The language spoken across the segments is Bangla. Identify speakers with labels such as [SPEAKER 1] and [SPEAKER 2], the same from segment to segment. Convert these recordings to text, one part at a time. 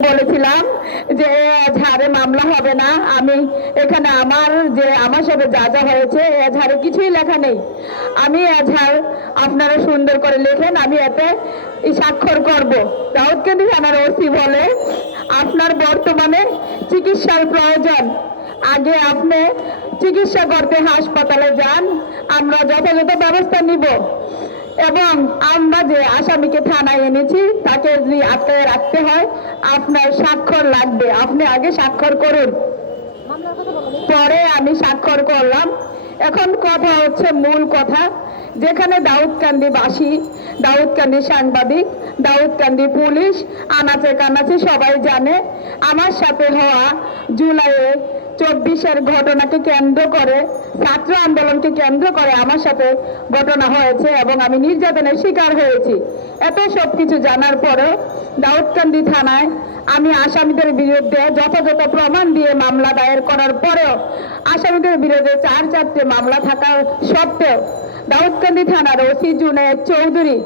[SPEAKER 1] বলেছিলাম যে ঝাড়ে মামলা হবে না। আমি এখানে আমার যে, আমার সাথে যা যা হয়েছে এঝাড়ে কিছুই লেখা নেই। আমি এঝাড় আপনারা সুন্দর করে লেখেন, আমি এতে স্বাক্ষর করব। দাউদকান্দি থানার ওসি বলে, আপনার বর্তমানে চিকিৎসার প্রয়োজন। আগে আপনি চিকিৎসা করতে হাসপাতালে যান, আমরা যথাযথ ব্যবস্থা নিব। এবং আমরা যে আসামিকে থানায় এনেছি, তাকে যদি আটকায় রাখতে হয়, আপনার স্বাক্ষর লাগবে। আপনি আগে স্বাক্ষর করুন। পরে আমি স্বাক্ষর করলাম। এখন কথা হচ্ছে মূল কথা, যেখানে দাউদকান্দি বাসী, দাউদকান্দি সাংবাদিক, দাউদকান্দি পুলিশ, আনাচে কানাচে সবাই জানে, আমার সাথে হওয়া জুলাইয়ে চব্বিশের ঘটনাকে কেন্দ্র করে, ছাত্র আন্দোলনকে কেন্দ্র করে আমার সাথে ঘটনা হয়েছে এবং আমি নির্যাতনের শিকার হয়েছি। এত সব কিছু জানার পরেও দাউদকান্দি থানায় আমি আসামিদের বিরুদ্ধে যথাযথ প্রমাণ দিয়ে মামলা দায়ের করার পরেও আসামিদের বিরুদ্ধে চার চারটে মামলা থাকা সত্ত্বেও দাউদকান্দি থানার ওসি জুনের চৌধুরী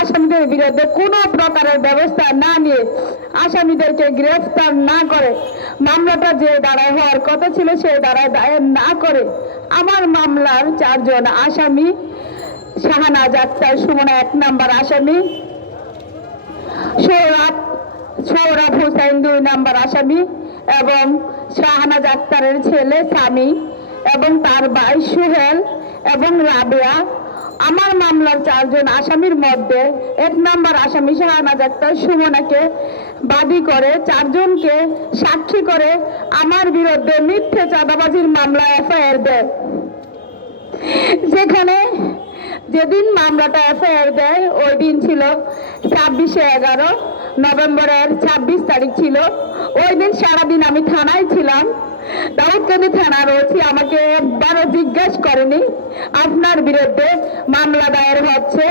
[SPEAKER 1] আসামিদের বিরুদ্ধে কোনো প্রকারের ব্যবস্থা না নিয়ে আসামিদেরকে গ্রেফতার না করে মামলাটা যে দাঁড়ায় হওয়ার কথা ছিল সে দ্বারা দায়ের না করে আমার মামলার চারজন আসামি শাহানাজ আক্তার সুমনা এক নাম্বার আসামি, সৌরভ সৌরভ হুসাইন দুই নাম্বার আসামি এবং শাহানা আক্তারের ছেলে স্বামী এবং তার ভাই সুহেল এবং রাবেয়া আমার মামলার চারজন আসামির মধ্যে এক নম্বর আসামি শাহনাজ আক্তার সুমনাকে বাদী করে চারজনকে সাক্ষী করে আমার বিরুদ্ধে মিথ্যে চাঁদাবাজির মামলা এফআইআর দেয়। যেখানে যেদিন মামলাটা এফআইআর দেয়, ওই দিন ছিল ছাব্বিশে এগারো নভেম্বরের ছাব্বিশ তারিখ ছিল। ওই দিন সারাদিন আমি থানায় ছিলাম। দাউদকান্দি থানার ওসি আমাকে জিজ্ঞেস করেনি। আপনার বিরুদ্ধে মামলা দায়ের হচ্ছে।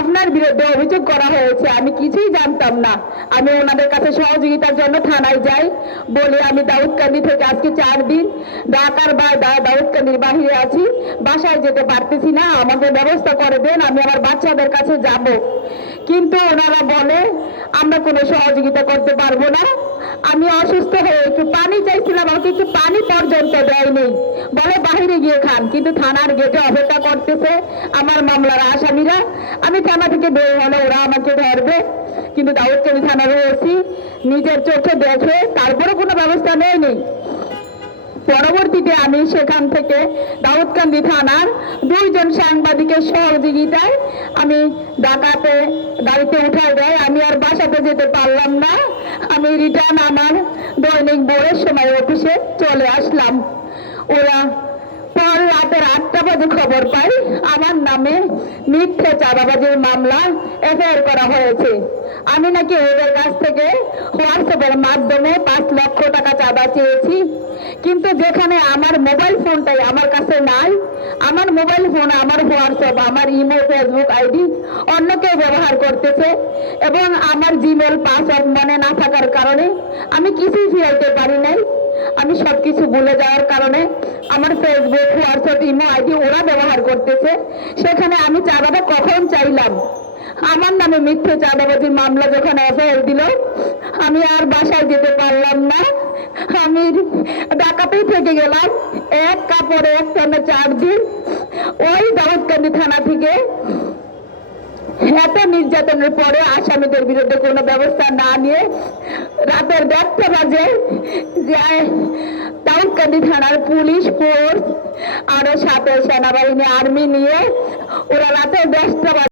[SPEAKER 1] আপনার বিরুদ্ধে অভিযোগ করা হয়েছে। আমি কিছুই জানতাম না। আমি ওনাদের কাছে সহযোগিতার জন্য থানায় যাই। বলে, আমি দাউদকান্দি থেকে আজকে চার দিন ঢাকার বা দাউদকান্দির বাহিরে আছি। বাসায় যেতে পারতেছি না। আমাকে ব্যবস্থা করে দেন। আমি আমার বাচ্চাদের কাছে যাব। কিন্তু ওনারা বলে, আমরা কোনো সহযোগিতা করতে পারব না। আমি অসুস্থ হয়ে একটু পানি চাইছিলাম, আমাকে একটু পানি পর্যন্ত দেয়নি। বলে বাহিরে গিয়ে খান, কিন্তু থানার গেটে অপেক্ষা করতেছে আমার মামলার আসামিরা। আমি থানা থেকে বের হলে ওরা আমাকে ধরবে, কিন্তু দাউদকান্দি থানার ওসি নিজের চোখে দেখে তারপরে কোনো ব্যবস্থা নেয়নি। পরবর্তীতে আমি সেখান থেকে দাউদকান্দি থানার দুইজন সাংবাদিকের সহযোগিতায় আমি ঢাকাতে গাড়িতে উঠায় দেয়। আমি আর বাসাতে যেতে পারলাম না। আমি রিটার্ন আমার দৈনিক বইয়ের সময় অফিসে চলে আসলাম। ওরা পর রাতের আটটা বাজে খবর পাই। আমার নামে মিথ্যে চাঁদাবাজির মামলা এফআইআর করা হয়েছে। আমি নাকি ওদের কাছ থেকে হোয়াটসঅ্যাপের মাধ্যমে পাঁচ লক্ষ টাকা চাঁদা চেয়েছি কিন্তু যেখানে আমার মোবাইল ফোনটাই আমার কাছে নাই, আমার মোবাইল ফোন, আমার হোয়াটসঅ্যাপ, আমার ইমো, ফেসবুক আইডি অন্য কেউ ব্যবহার করতেছে এবং আমার জিমেল, পাসওয়ার্ড মনে না থাকার কারণে আমি কিছুই ফিরাইতে পারি নাই। আমি সবকিছু ভুলে যাওয়ার কারণে আমার ফেসবুক, হোয়াটসঅ্যাপ, ইমো আইডি ওরা ব্যবহার করতেছে। সেখানে আমি চাঁদাটা কখন চাইলাম? আমার নামে মিথ্যে চাঁদাবাজির মামলা যখন এফআইআর দিল, আমি আর বাসায় যেতে পারলাম না। আমি ঢাকাতেই থেকে গেলাম। এক কাপড়ে, এক টানে চার দিন। ওই দাউদকান্দি থানা থেকে এত নির্যাতনের পরে আসামিদের বিরুদ্ধে কোনো ব্যবস্থা না নিয়ে রাতের দেড়টা বাজে যে দাউদকান্দি থানার পুলিশ ফোর্স, আরও সাথে সেনাবাহিনী, আর্মি নিয়ে ওরা রাতের বাজে